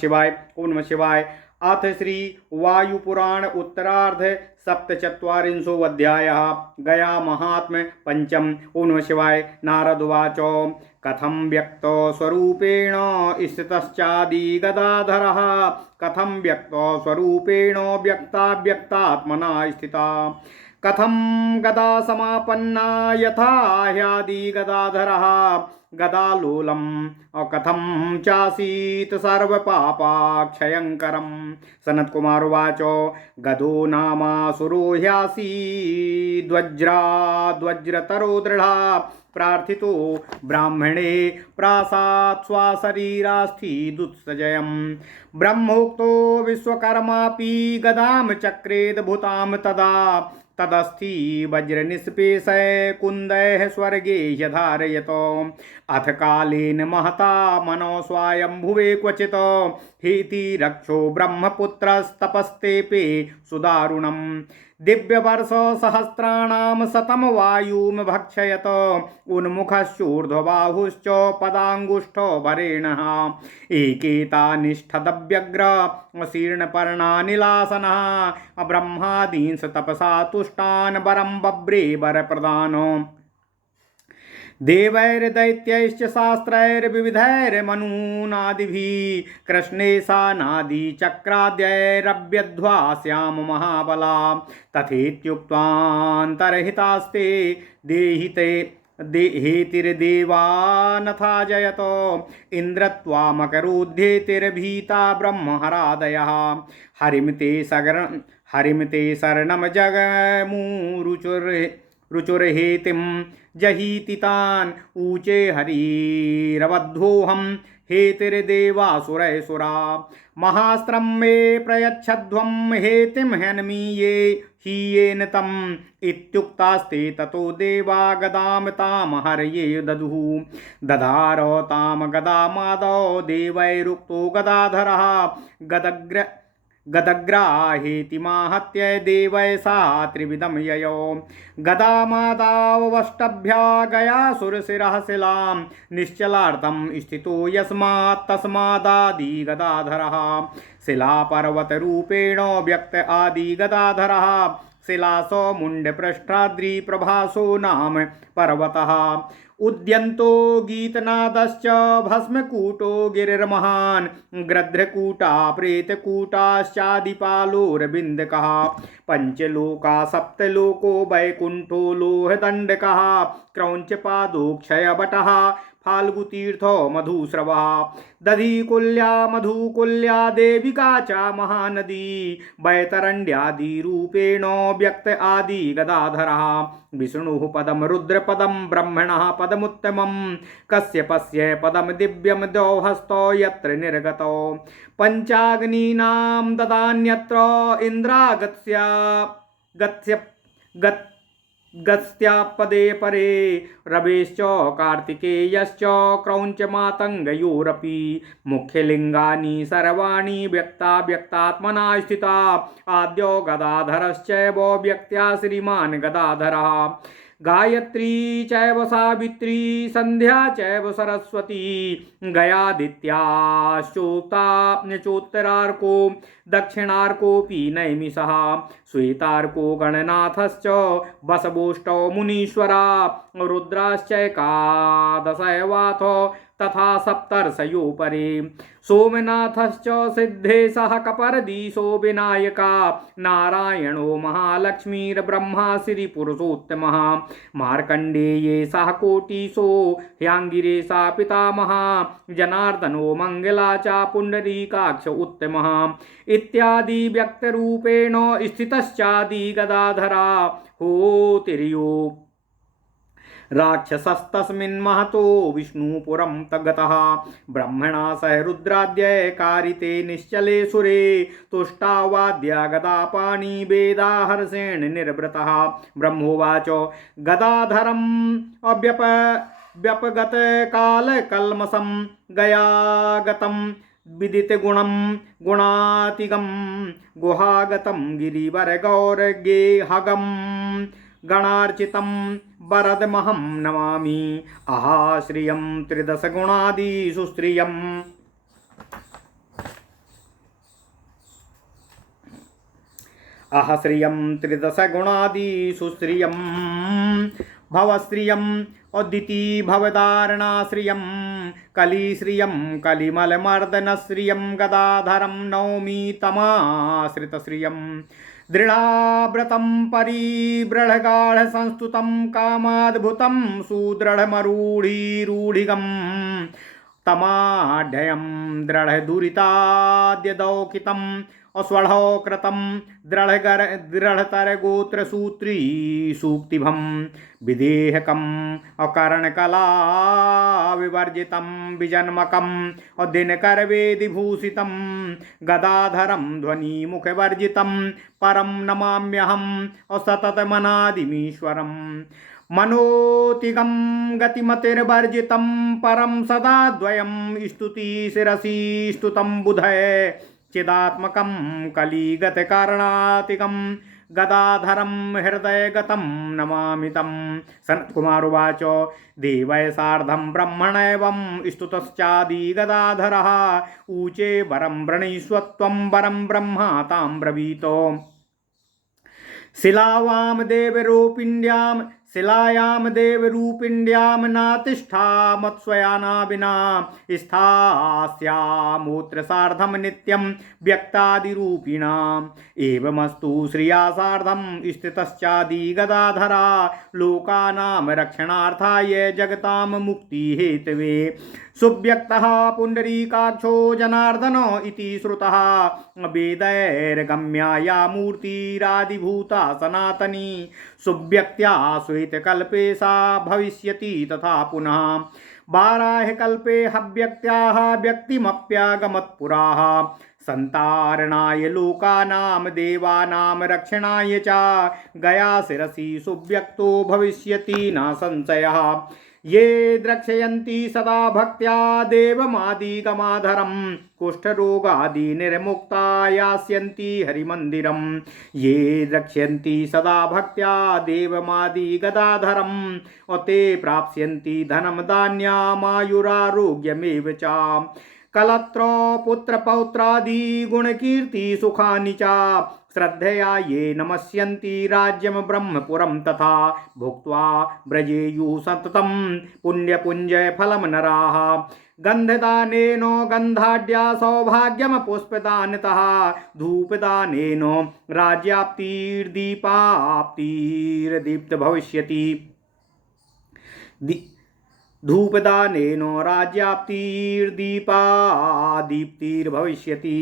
शिवाय। ओम नमः शिवाय। अथ श्री वायुपुराण उत्तरार्ध सप्तचत्वारिंशो अध्यायः गया महात्म्य पंचम। ओम नमः शिवाय। नारद उवाच कथं व्यक्तो स्वरूपेण स्थितश्चादि गदाधरः कथं व्यक्तो स्वरूपेण व्यक्तात्मना स्थिता कथं गदा समापन्ना यथा ह्यादि गदाधरः गदालोलम कथं चासीत सर्वपापाक्षयंकरम। सनत कुमार उवाच गदो नामासुरो ह्यासीद्वज्राद्वज्रतरो दृढा प्रार्थितो ब्राह्मणे प्रासात् स्वशरीरास्थिदुत्सजयम् ब्रह्मोक्तो विश्वकर्मापि गदाम चक्रेद भूताम तदा तदस्थि वज्रनिष्पेशय कुन्दैः स्वर्गे यधारयतो अथ कालेन महता मनो स्वायम्भुवे क्वचित् हेति रक्षो ब्रह्मपुत्रस्तपस्तेपे सुदारुणम् दिव्यवर्ष सहस्राणां शतं वायुं भक्षयत उन्मुखश्चूर्ध्वबाहुश्च पदाङ्गुष्ठो वरेणः एकेतानिष्ठदव्यग्र शीर्णपर्णानिलासनः ब्रह्मादींस तपसा तुष्टान् वरं बभ्रे वरप्रदानो देवैर्दैत्यैश्च शास्त्रैर्विविधैर्मनूनादिभिः कृष्णेशानादिचक्राद्यैरभ्यध्वा स्याम महाबला तथेत्युक्त्वान्तर्हितास्ते देहिते हेतिर्देवानथा जयतो इन्द्रत्वामकरोद्धेतिर्भीता ब्रह्महरादयः हरिमते शरणं जगमुरुचुर्हेतिं जहीति तान् ऊचे हरिरवध्वोऽहं हेतिर्देवासुरैसुरा महास्त्रं मे प्रयच्छध्वं हेतिं हन्मि ये हीयेन तम् इत्युक्तास्ते ततो देवा गदां तां हरये ददुः दधारो तां गदामादौ देवैरुक्तो गदाधरः गदग्राहेति माहत्य देवैसा त्रिविधं ययो गदामादावष्टभ्या गयासुरशिरः शिलां निश्चलार्थं स्थितो यस्मात् तस्मादादि गदाधरः शिलापर्वतरूपेण व्यक्त आदि गदाधरः शिलासो मुण्डपृष्ठाद्रिप्रभासो नाम पर्वतः उद्यन्तो गीतनादश्च भस्मकूटो गिरिर्महान् गृध्रकूटा प्रेतकूटाश्चादिपालोरविन्दकः पञ्चलोका सप्तलोको वैकुण्ठो लोहदण्डकः क्रौञ्चपादोक्षयवटः फाल्गुतीर्थो मधुस्रवः दधिकुल्या मधुकुल्या देविका च महानदी वैतरण्ड्यादिरूपेण व्यक्त आदि गदाधरः विष्णुः पदं रुद्रपदं ब्रह्मणः पदमुत्तमं कश्यपस्य पदं दिव्यं द्वौहस्तो यत्र निर्गतो पञ्चाग्नीनां ददान्यत्र गत्स्यापदे परे रवेश्च कार्तिकेयश्च क्रौञ्चमातङ्गयोरपि मुख्यलिङ्गानि सर्वाणि व्यक्तात्मना स्थिता आद्यो गदाधरश्चैव व्यक्त्या श्रीमान् गदाधरः गायत्री चैव सावित्री संध्या चैव सरस्वती गयादित्याश्चोत्तरार्को दक्षिणार्कोऽपि नैमिषः श्वेतार्को गणनाथश्च वसवोष्टौ मुनीश्वरा रुद्राश्चैकादशैवाथो तथा सप्तर्षयो परे सोमनाथश्च सिद्धेशः कपर्दीशो विनायका नारायणो महालक्ष्मीर्ब्रह्मा श्रीपुरुषोत्तमः मार्कण्डेये सह कोटिशो ह्याङ्गिरेशा पितामहा जनार्दनो मङ्गला च पुण्डरीकाक्ष उत्तमः इत्यादि व्यक्तरूपेण स्थितश्चादि गदाधरा होतिर्यो राक्षसस्तस्मिन् महतो विष्णुपुरं तगतः ब्रह्मणा सह रुद्राद्यै कारिते निश्चले सुरे तुष्टावाद्या गदापाणि वेदा हर्षेण निर्वृतः ब्रह्मोवाच गदाधरम् व्यपगत कालकल्मषं गयागतं विदितगुणं गुणातिगं गुहागतं गिरिवरगौरगेहगं गणार्चितं वरदमहं नमामि आश्रियं त्रिदशगुणादिषु श्रियम् अहश्रियं त्रिदशगुणादिसुश्रियं भवश्रियं उद्दिति भवदारणाश्रियं कलिश्रियं कलिमलमर्दनश्रियं गदाधरं नौमि तमाश्रितश्रियं दृढाव्रतं परिव्रढगाढसंस्तुतं कामाद्भुतं सुदृढमरूढिरूढिगं तमाढ्यं दृढदुरिताद्यदौकितम् अस्वढ़ो कृतं दृढ़तरगोत्रसूत्री सूक्तिभं विदेहकम् अकर्णकला विवर्जितं विजन्मकम् दिनकरवेदिभूषितं गदाधरं ध्वनिमुखवर्जितं परं नमाम्यहम् असततमनादिमीश्वरम् मनोतिगं गतिमतिर्वर्जितं परं सदा द्वयं स्तुति शिरसि स्तुतं बुधे चिदात्मकं कलिगतकारणातिकं गदाधरं हृदयगतं नमामि तं। सनत्कुमारुवाच देवैः सार्धं ब्रह्मणैवं स्तुतश्चादि गदाधरः ऊचे वरं वृणीष्वत्वं वरं ब्रह्मा तां ब्रवीतो शिलायां देवरूपिण्यां नातिष्ठा मत्स्वयाना विना स्थास्यामूत्र सार्धं नित्यं व्यक्तादिरूपिणाम् एवमस्तु श्रिया सार्धं स्थितश्चादि गदाधरा लोकानां रक्षणार्थाय जगतां मुक्तिहेतवे सुव्यक्तः पुण्डरीकाक्षो जनार्दनो इति श्रुतः वेदैर्गम्याया मूर्तिरादिभूता सनातनी सुव्यक्त्या श्वेतकल्पे सा भविष्यति तथा पुनः वाराहकल्पे हव्यक्त्याः व्यक्तिमप्यागमत्पुराः संतारणाय लोकानां देवानां रक्षणाय च गया शिरसि सुव्यक्तो भविष्यति न संशयः ये द्रक्ष्यन्ति सदा भक्त्या देवमादिगमाधरं कुष्ठरोगादि निर्मुक्ता यास्यन्ति हरिमन्दिरं ये द्रक्ष्यन्ति सदा भक्त्या देवमादिगदाधरं ते प्राप्स्यन्ति धनं धान्यमायुरारोग्यमेव च कलत्र पुत्रपौत्रादि गुणकीर्ति सुखानि च श्रद्धया ये नमस्यन्ति राज्यं ब्रह्मपुरं तथा भुक्त्वा व्रजेयुः सततं पुण्यपुञ्जफलं नराः गन्धदानेन गन्धाढ्या सौभाग्यं पुष्पदानतः धूपदानेन राज्याप्तिर्दीपाप्तिर्दीप्त भविष्यति धूपदानेन राज्याप्तिर्दीपादीप्तिर्भविष्यति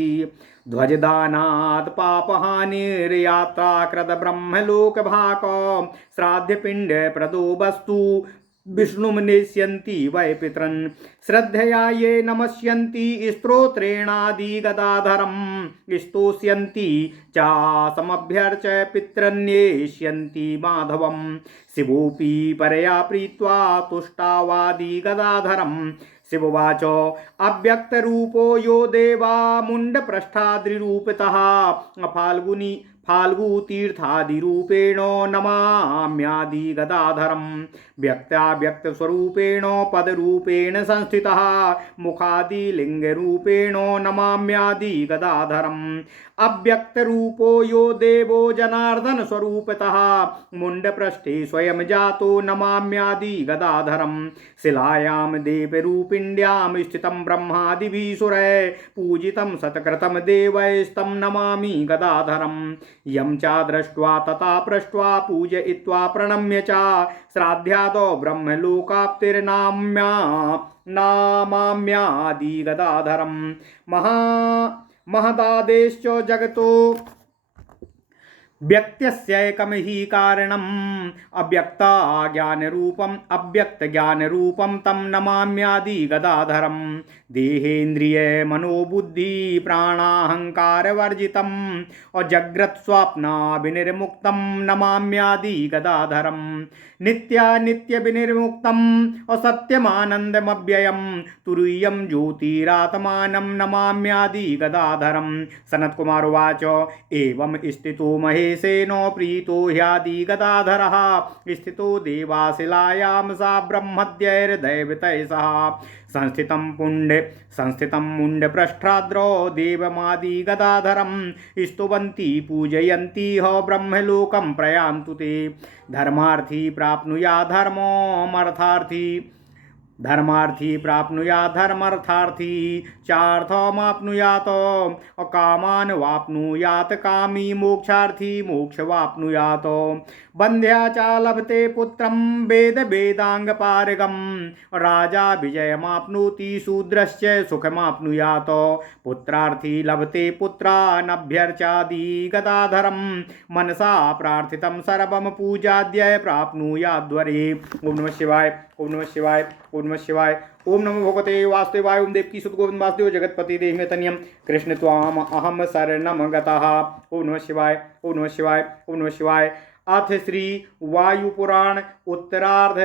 ध्वजदानात् पापहानिर्यात्राकृत ब्रह्मलोकभाक श्राद्धपिण्डप्रदो वस्तु विष्णुं नेष्यन्ति वै पितरन् श्रद्धया ये नमस्यन्ति स्तोत्रेणादिगदाधरं स्तोष्यन्ति च समभ्यर्च्य पितरन्नेष्यन्ति माधवं शिवोऽपि परया प्रीत्वा तुष्टावादिगदाधरं शिववाच अव्यक्तरूपो यो देवा मुण्डपृष्ठाद्रिरूपतः फाल्गुतीर्थादिरूपेण नमाम्यादिगदाधरं व्यक्ताव्यक्तस्वरूपेण पदरूपेण संस्थितः मुखादिलिङ्गरूपेण नमाम्यादिगदाधरम् अव्यक्तरूपो यो देवो जनार्दनस्वरूपतः मुण्डपृष्ठे स्वयं जातो नमाम्यादिगदाधरं शिलायां देवरूपिण्यां स्थितं ब्रह्मादिभिः सुरैः पूजितं सत्कृतं देवैस्तं नमामि गदाधरम् यं च दृष्ट्वा तथा पृष्ट्वा पूजयित्वा प्रणम्य च श्राद्धादौ नामाम्यादिगदाधरं महदादेश्च जगतो व्यक्त्यस्यैकं हि कारणम् अव्यक्तज्ञानरूपं तं नमाम्यादिगदाधरं देहेन्द्रिय मनोबुद्धि प्राणाहंकारवर्जितम् अजग्रत्स्वप्नाभिनिर्मुक्तं नमाम्यादिगदाधरं नित्यानित्यविनिर्मुक्तम् असत्यमानन्दमव्ययं तुरीयं ज्योतिरात्मानं नमाम्यादिगदाधरं। सनत्कुमार उवाच एवं स्थितो महेश आदेशेनो प्रीतो ह्यादि गदाधरः स्थितो देवाशिलायां सा ब्रह्मद्यैर्दैवतैः सह संस्थितं मुण्डपृष्ठाद्रौ देवमादि गदाधरं स्तुवन्ति पूजयन्ति ह ब्रह्मलोकं प्रयान्तु ते धर्मार्थी प्राप्नुयात् धर्मार्थी प्राप्नुयात् धर्मार्थार्थी चार्थमाप्नुयात् कामान् वाप्नुयात् कामी मोक्षार्थी मोक्षवाप्नुयात् बन्ध्या च लभते पुत्रं वेद वेदाङ्गपारगं राजा विजयमाप्नोति शूद्रश्च सुखमाप्नुयात् पुत्रार्थी लभते पुत्रानभ्यर्चादि गदाधरं मनसा प्रार्थितं सर्वं पूजाद्य प्राप्नुयाद्वरे। ओम नमः शिवाय, ओम नमः शिवाय, ओम नमः शिवाय। ओम नमो भगवते वासुदेवाय। ओम देवकी सुत गोविंद वासुदेव जगतपति देहि तनियम कृष्ण त्वाम अहम शरणम गतः। ओम नमः शिवाय, ओम नमः शिवाय, ओम नमः शिवाय। अथ श्री वायुपुराण उत्तरार्ध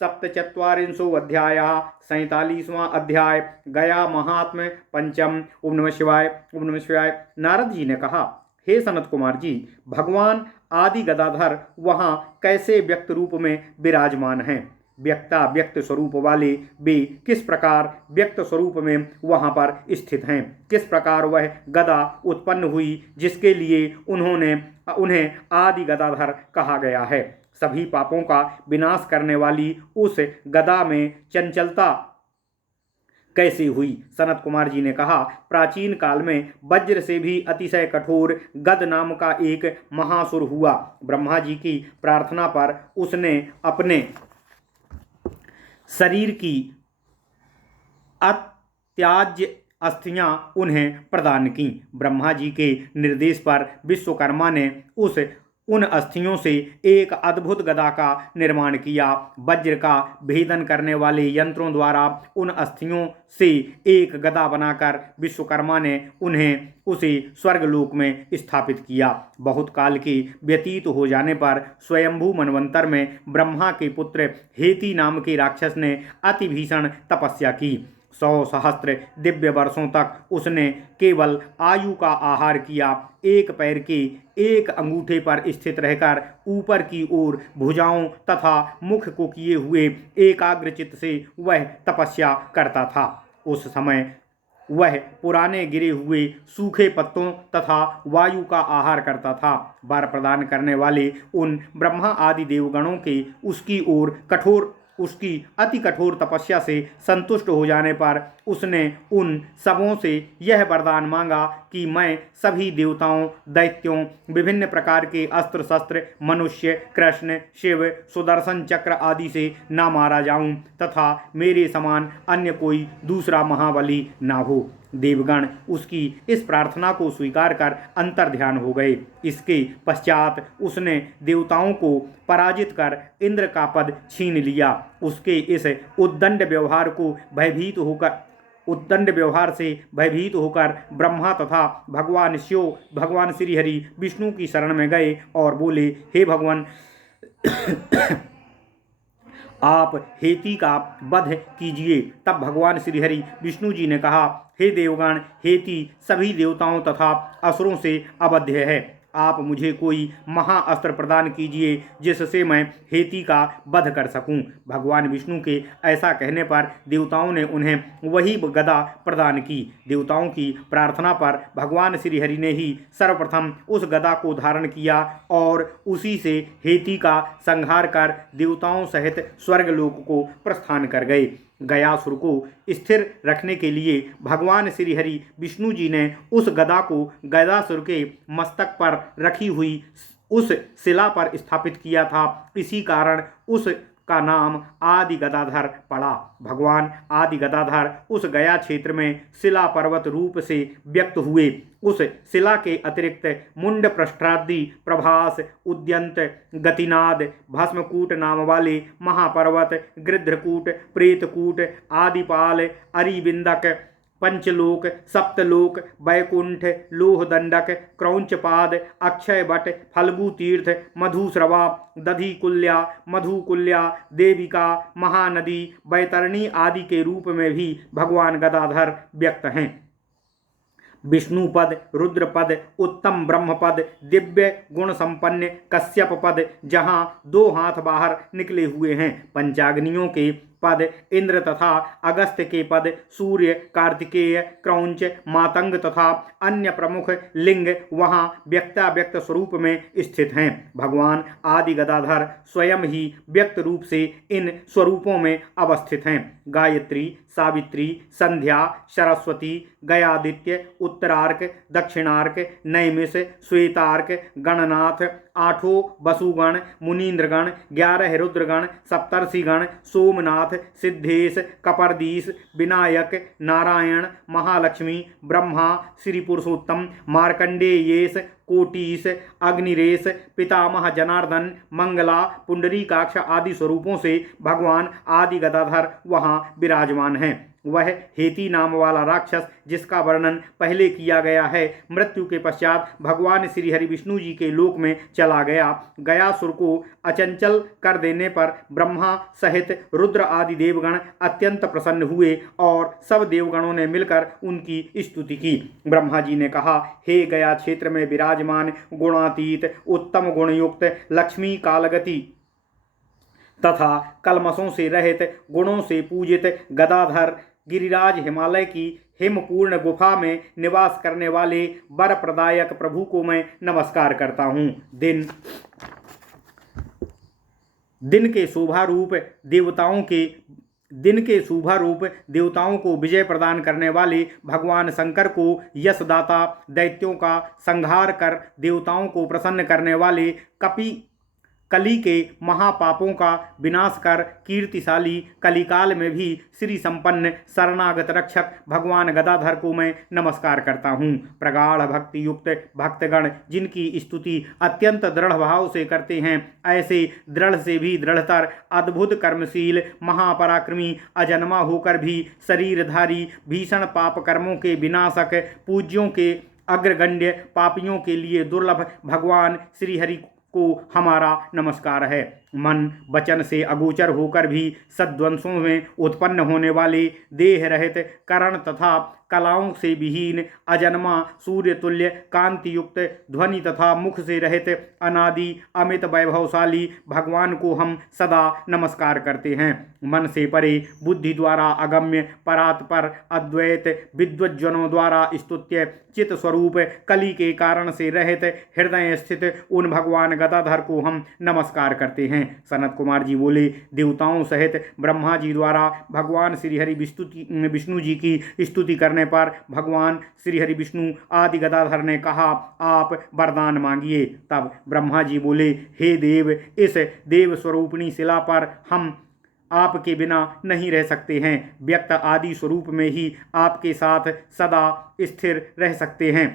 सप्तचत्वारिंशो अध्याय 47वां अध्याय गया महात्म्य पंचम। ओम नमः शिवाय, ओम नमः शिवाय। नारद जी ने कहा, हे सनत कुमार जी, भगवान आदि गदाधर वहाँ कैसे व्यक्त रूप में विराजमान हैं? व्यक्ता व्यक्त स्वरूप वाले वे किस प्रकार व्यक्त स्वरूप में वहाँ पर स्थित हैं? किस प्रकार वह गदा उत्पन्न हुई जिसके लिए उन्हें आदि गदाधर कहा गया है? सभी पापों का विनाश करने वाली उस गदा में चंचलता कैसे हुई? सनत कुमार जी ने कहा, प्राचीन काल में वज्र से भी अतिशय कठोर गद नाम का एक महासुर हुआ। ब्रह्मा जी की प्रार्थना पर उसने अपने शरीर की अत्याज्य अस्थियां उन्हें प्रदान की। ब्रह्मा जी के निर्देश पर विश्वकर्मा ने उन अस्थियों से एक अद्भुत गदा का निर्माण किया। वज्र का भेदन करने वाले यंत्रों द्वारा उन अस्थियों से एक गदा बनाकर विश्वकर्मा ने उसे स्वर्गलोक में स्थापित किया। बहुत काल के व्यतीत हो जाने पर स्वयंभू मनवंतर में ब्रह्मा के पुत्र हेति नाम के राक्षस ने अति भीषण तपस्या की। 100 सहस्त्र दिव्य वर्षों तक उसने केवल आयु का आहार किया। एक पैर के एक अंगूठे पर स्थित रहकर ऊपर की ओर भुजाओं तथा मुख को किए हुए एकाग्रचित्त से वह तपस्या करता था। उस समय वह पुराने गिरे हुए सूखे पत्तों तथा वायु का आहार करता था। वर प्रदान करने वाले उन ब्रह्मा आदि देवगणों के उसकी अति कठोर तपस्या से संतुष्ट हो जाने पर उसने उन सबों से यह वरदान मांगा कि मैं सभी देवताओं, दैत्यों, विभिन्न प्रकार के अस्त्र शस्त्र, मनुष्य, कृष्ण, शिव, सुदर्शन चक्र आदि से ना मारा जाऊं तथा मेरे समान अन्य कोई दूसरा महाबली ना हो। देवगण उसकी इस प्रार्थना को स्वीकार कर अंतर्ध्यान हो गए। इसके पश्चात उसने देवताओं को पराजित कर इंद्र का पद छीन लिया। उसके इस उद्दंड व्यवहार से भयभीत होकर ब्रह्मा तथा भगवान श्रीहरि विष्णु की शरण में गए और बोले, हे भगवान, आप हेति का वध कीजिए। तब भगवान श्रीहरि विष्णु जी ने कहा, हे देवगण, हेति सभी देवताओं तथा असुरों से अवध्य है। आप मुझे कोई महाअस्त्र प्रदान कीजिए जिससे मैं हेति का वध कर सकूं। भगवान विष्णु के ऐसा कहने पर देवताओं ने उन्हें वही गदा प्रदान की। देवताओं की प्रार्थना पर भगवान श्रीहरि ने ही सर्वप्रथम उस गदा को धारण किया और उसी से हेति का संहार कर देवताओं सहित स्वर्गलोक को प्रस्थान कर गए। गयासुर को स्थिर रखने के लिए भगवान श्रीहरि विष्णु जी ने उस गदा को गयासुर के मस्तक पर रखी हुई उस शिला पर स्थापित किया था। इसी कारण उसका नाम आदि गदाधर पड़ा। भगवान आदि गदाधर उस गया क्षेत्र में शिला पर्वत रूप से व्यक्त हुए। उस शिला के अतिरिक्त मुंड पृष्ठादि, प्रभास, उद्यंत, गतिनाद, भस्मकूट नाम वाले महापर्वत, गृध्रकूट, प्रेतकूट, आदिपाल, अरिविंदक, पंचलोक, सप्तलोक, वैकुंठ, लोहदंडक, क्रौंचपाद, अक्षय वट, फल्गु तीर्थ, मधुश्रवा, दधिकुल्या, मधुकुल्या, देविका, महानदी, बैतरणी आदि के रूप में भी भगवान गदाधर व्यक्त हैं। विष्णु पद, रुद्र पद, उत्तम ब्रह्म पद, दिव्य गुण संपन्न कश्यप पद, जहाँ 2 हाथ बाहर निकले हुए हैं, पंचाग्नियों के पद, इंद्र तथा अगस्त्य के पद, सूर्य, कार्तिकेय, क्रौंच, मातंग तथा अन्य प्रमुख लिंग वहाँ व्यक्ताव्यक्त स्वरूप में स्थित हैं। भगवान आदि गदाधर स्वयं ही व्यक्त रूप से इन स्वरूपों में अवस्थित हैं। गायत्री, सावित्री, संध्या, सरस्वती, गयादित्य, उत्तरार्क, दक्षिणार्क, नैमिष, श्वेतार्क, गणनाथ, 8 वसुगण, मुनीन्द्रगण, 11 रुद्रगण, सप्तर्षिगण, सोमनाथ, सिद्धेश, कपर्दीश, विनायक, नारायण, महालक्ष्मी, ब्रह्मा, श्री पुरुषोत्तम, मार्कंडेयेश, कोटीश, अग्निरेश, पितामह जनार्दन, मंगला, पुंडरीकाक्ष आदि स्वरूपों से भगवान आदि गदाधर वहाँ विराजमान हैं। वह हेती नाम वाला राक्षस, जिसका वर्णन पहले किया गया है, मृत्यु के पश्चात भगवान श्री हरि विष्णु जी के लोक में चला गया। गयासुर को अचंचल कर देने पर ब्रह्मा सहित रुद्र आदि देवगण अत्यंत प्रसन्न हुए और सब देवगणों ने मिलकर उनकी स्तुति की। ब्रह्मा जी ने कहा, हे गया क्षेत्र में विराजमान गुणातीत उत्तम गुणयुक्त लक्ष्मी कालगति तथा कलमसों से रहित गुणों से पूजित गदाधर गिरिराज हिमालय की हिमपूर्ण गुफा में निवास करने वाले वर प्रदायक प्रभु को मैं नमस्कार करता हूँ। दिन के शोभा रूप देवताओं को विजय प्रदान करने वाले भगवान शंकर को यशदाता, दैत्यों का संहार कर देवताओं को प्रसन्न करने वाले कली के महापापों का विनाश कर कीर्तिशाली कलिकाल में भी श्री संपन्न शरणागत रक्षक भगवान गदाधर को मैं नमस्कार करता हूँ। प्रगाढ़ भक्ति युक्त भक्तगण जिनकी स्तुति अत्यंत दृढ़ भाव से करते हैं, ऐसे दृढ़ से भी दृढ़तर अद्भुत कर्मशील महापराक्रमी अजन्मा होकर भी शरीरधारी भीषण पाप कर्मों के विनाशक पूज्यों के अग्रगण्य पापियों के लिए दुर्लभ भगवान श्रीहरि को हमारा नमस्कार है। मन वचन से अगोचर होकर भी सद्वंशों में उत्पन्न होने वाले देह रहित करण तथा कलाओं से विहीन अजन्मा सूर्य तुल्य कांति युक्त ध्वनि तथा मुख से रहित अनादि अमित वैभवशाली भगवान को हम सदा नमस्कार करते हैं। मन से परे बुद्धि द्वारा अगम्य परात्पर अद्वैत विद्वज्जनों द्वारा स्तुत्य चित स्वरूप कली के कारण से रहित हृदय स्थित उन भगवान गदाधर को हम नमस्कार करते हैं। सनत कुमार जी बोले, देवताओं सहित ब्रह्मा जी द्वारा भगवान श्री हरि विष्णु जी की स्तुति करने पर भगवान श्री हरि विष्णु आदि गदाधर ने कहा, आप वरदान मांगिए। तब ब्रह्मा जी बोले, हे देव, इस देव स्वरूपिणी शिला पर हम आपके बिना नहीं रह सकते हैं, व्यक्त आदि स्वरूप में ही आपके साथ सदा स्थिर रह सकते हैं।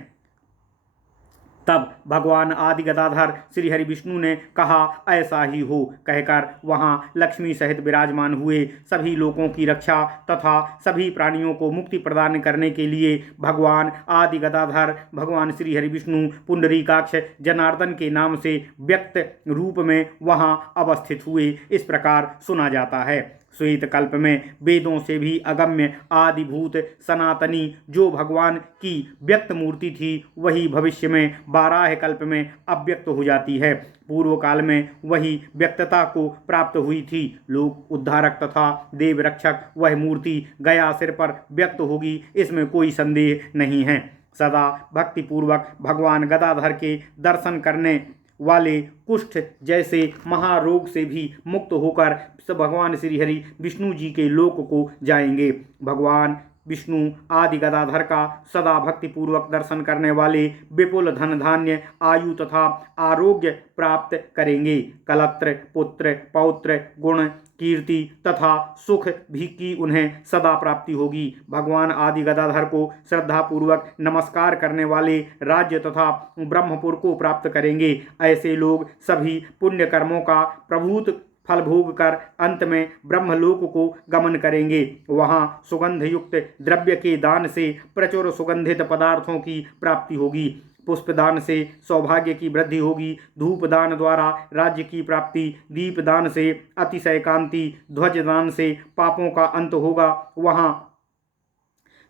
तब भगवान आदि गदाधर श्री हरि विष्णु ने कहा, ऐसा ही हो कहकर वहाँ लक्ष्मी सहित विराजमान हुए। सभी लोगों की रक्षा तथा सभी प्राणियों को मुक्ति प्रदान करने के लिए भगवान आदि गदाधर भगवान श्री हरि विष्णु पुंडरीकाक्ष जनार्दन के नाम से व्यक्त रूप में वहाँ अवस्थित हुए। इस प्रकार सुना जाता है। श्वेत कल्प में वेदों से भी अगम्य आदिभूत सनातनी जो भगवान की व्यक्त मूर्ति थी, वही भविष्य में बाराह कल्प में अव्यक्त हो जाती है। पूर्व काल में वही व्यक्तता को प्राप्त हुई थी। लोक उद्धारक तथा देव रक्षक वह मूर्ति गया सिर पर व्यक्त होगी, इसमें कोई संदेह नहीं है। सदा भक्तिपूर्वक भगवान गदाधर के दर्शन करने वाले कुष्ठ जैसे महारोग से भी मुक्त होकर भगवान श्री हरि विष्णु जी के लोक को जाएंगे। भगवान विष्णु आदि गदाधर का सदा भक्तिपूर्वक दर्शन करने वाले विपुल धन धान्य आयु तथा आरोग्य प्राप्त करेंगे। कलत्र पुत्र पौत्र गुण कीर्ति तथा सुख भी की उन्हें सदा प्राप्ति होगी। भगवान आदि गदाधर को श्रद्धापूर्वक नमस्कार करने वाले राज्य तथा ब्रह्मपुर को प्राप्त करेंगे। ऐसे लोग सभी पुण्य कर्मों का प्रभूत फल भोग कर अंत में ब्रह्मलोक को गमन करेंगे। वहाँ सुगंध युक्त द्रव्य के दान से प्रचुर सुगंधित पदार्थों की प्राप्ति होगी। पुष्पदान से सौभाग्य की वृद्धि होगी। धूप दान द्वारा राज्य की प्राप्ति, दीप दान से अतिशय कांति, ध्वज दान से पापों का अंत होगा। वहाँ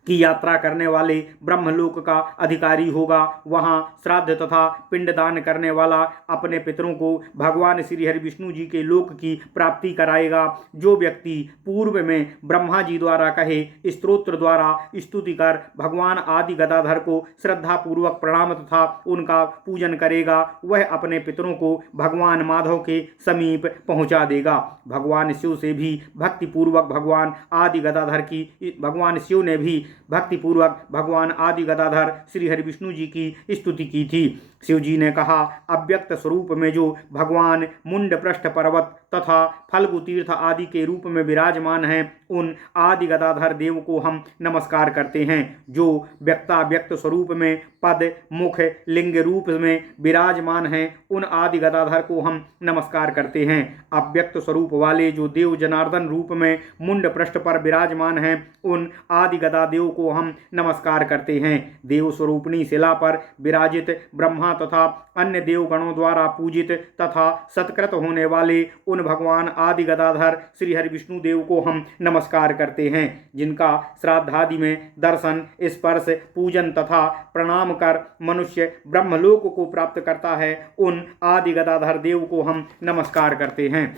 की यात्रा करने वाले ब्रह्मलोक का अधिकारी होगा। वहाँ श्राद्ध तथा पिंडदान करने वाला अपने पितरों को भगवान श्री हरि विष्णु जी के लोक की प्राप्ति कराएगा। जो व्यक्ति पूर्व में ब्रह्मा जी द्वारा कहे स्तोत्र द्वारा स्तुति कर भगवान आदि गदाधर को श्रद्धा पूर्वक प्रणाम तथा उनका पूजन करेगा, वह अपने पितरों को भगवान माधव के समीप पहुंचा देगा। भगवान शिव से भी भक्ति पूर्वक भगवान शिव ने भी भक्ति पूर्वक भगवान आदि गदाधर श्री हरि विष्णु जी की स्तुति की थी। शिव जी ने कहा, अव्यक्त स्वरूप में जो भगवान मुंड पृष्ठ पर्वत तथा फल्गु तीर्थ आदि के रूप में विराजमान हैं, उन आदि गदाधर देव को हम नमस्कार करते हैं। जो व्यक्ताव्यक्त स्वरूप में पद मुख लिंग रूप में विराजमान हैं, उन आदि गदाधर को हम नमस्कार करते हैं। अव्यक्त स्वरूप वाले जो देव जनार्दन रूप में मुंड पृष्ठ पर विराजमान हैं, उन आदि गदा देव को हम नमस्कार करते हैं। देव स्वरूपणी शिला पर विराजित ब्रह्मा तथा अन्य देवगणों द्वारा पूजित तथा सत्कृत होने वाले उन भगवान आदि गदाधर श्री हरि विष्णु देव को हम नमस्कार करते हैं। जिनका श्राद्धादि में दर्शन स्पर्श पूजन तथा प्रणाम कर मनुष्य ब्रह्मलोक को प्राप्त करता है, उन आदि गदाधर देव को हम नमस्कार करते हैं।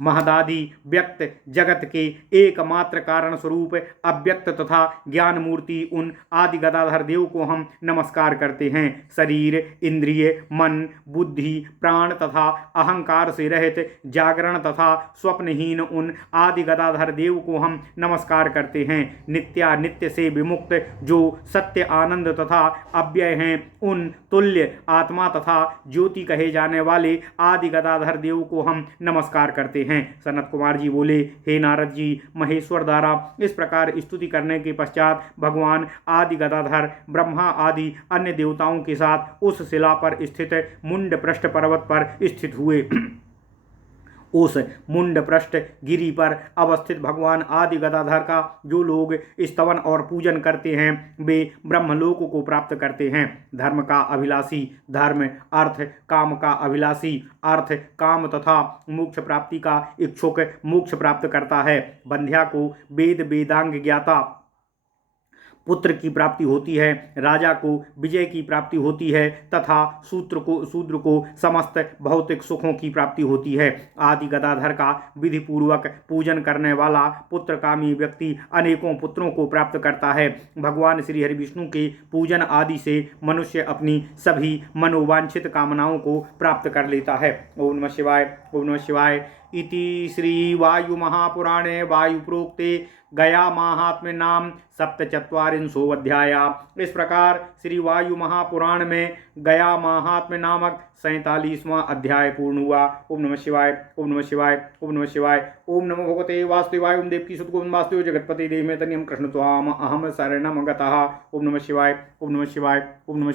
महदादि व्यक्त जगत के एकमात्र कारण स्वरूप अव्यक्त तथा ज्ञान मूर्ति उन आदि गदाधर देव को हम नमस्कार करते हैं। शरीर इंद्रिय मन बुद्धि प्राण तथा अहंकार से रहित जागरण तथा स्वप्नहीन उन आदि गदाधर देव को हम नमस्कार करते हैं। नित्यानित्य से विमुक्त जो सत्य आनंद तथा अव्यय हैं, उन तुल्य आत्मा तथा ज्योति कहे जाने वाले आदि गदाधर देव को हम नमस्कार करते हैं। सनत कुमार जी बोले, हे नारद जी, महेश्वर द्वारा इस प्रकार स्तुति करने के पश्चात भगवान आदि गदाधर ब्रह्मा आदि अन्य देवताओं के साथ उस शिला पर स्थित मुंड पृष्ठ पर्वत पर स्थित हुए। उस मुंड पृष्ठ गिरि पर अवस्थित भगवान आदि गदाधर का जो लोग स्तवन और पूजन करते हैं, वे ब्रह्मलोक को प्राप्त करते हैं। धर्म का अभिलाषी धर्म, अर्थ काम का अभिलाषी अर्थ काम तथा मोक्ष प्राप्ति का इच्छुक मोक्ष प्राप्त करता है। बंध्या को वेद वेदांग ज्ञाता पुत्र की प्राप्ति होती है, राजा को विजय की प्राप्ति होती है तथा शूद्र को समस्त भौतिक सुखों की प्राप्ति होती है। आदि गदाधर का विधि पूर्वक पूजन करने वाला पुत्रकामी व्यक्ति अनेकों पुत्रों को प्राप्त करता है। भगवान श्री हरि विष्णु के पूजन आदि से मनुष्य अपनी सभी मनोवांछित कामनाओं को प्राप्त कर लेता है। ओम नमः शिवाय। ओम नमः शिवाय। इति श्री वायु महापुराणे वायु प्रोक्ते गया महात्म्य नाम सप्तचत्वारिंशो अध्याया। इस प्रकार श्री वायु महापुराण में गया महात्म्य नामक 47वां अध्याय पूर्ण हुआ। ओम नमः शिवाय। ओम नमः शिवाय। ओम नमः शिवाय। ओम नमो भगवते वासुदेवाय। ओम देवकी सुत गोविंद वासुदेव जगतपति देव में तनियम कृष्ण त्वाम अहम शरणम गतः। ओम नमः शिवाय। ओम नमः शिवाय। ओम नमः